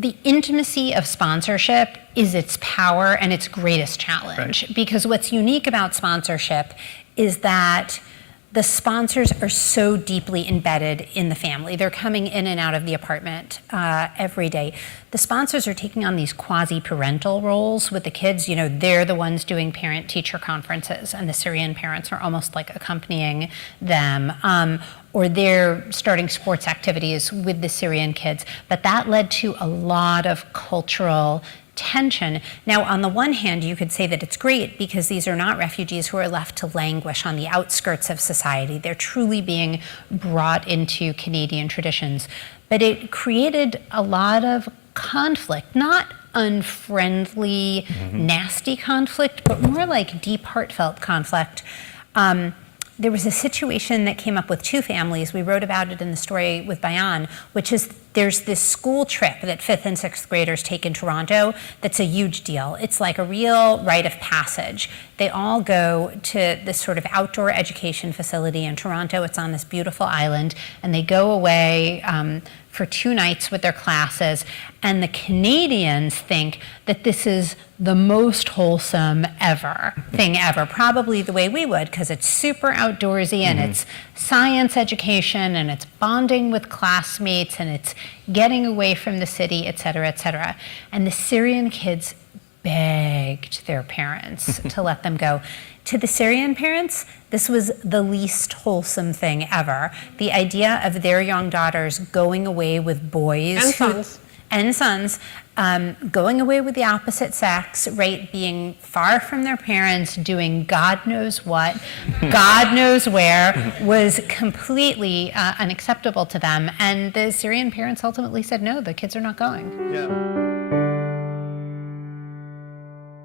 the intimacy of sponsorship is its power and its greatest challenge. Right. Because what's unique about sponsorship is that the sponsors are so deeply embedded in the family. They're coming in and out of the apartment every day. The sponsors are taking on these quasi-parental roles with the kids. You know, they're the ones doing parent-teacher conferences, and the Syrian parents are almost like accompanying them. Or they're starting sports activities with the Syrian kids. But that led to a lot of cultural tension. Now, on the one hand, you could say that it's great because these are not refugees who are left to languish on the outskirts of society. They're truly being brought into Canadian traditions. But it created a lot of conflict, not unfriendly, nasty conflict, but more like deep, heartfelt conflict. There was a situation that came up with two families. We wrote about it in the story with Bayan, which is there's this school trip that 5th and 6th graders take in Toronto that's a huge deal. It's like a real rite of passage. They all go to this sort of outdoor education facility in Toronto. It's on this beautiful island, and they go away for 2 nights with their classes, and the Canadians think that this is the most wholesome thing ever, probably the way we would, because it's super outdoorsy and it's science education and it's bonding with classmates and it's getting away from the city, et cetera, et cetera. And the Syrian kids begged their parents to let them go. To the Syrian parents, this was the least wholesome thing ever. The idea of their young daughters going away with boys and sons, going away with the opposite sex, right, being far from their parents, doing God knows what, God knows where, was completely unacceptable to them. And the Syrian parents ultimately said, no, the kids are not going. Yeah.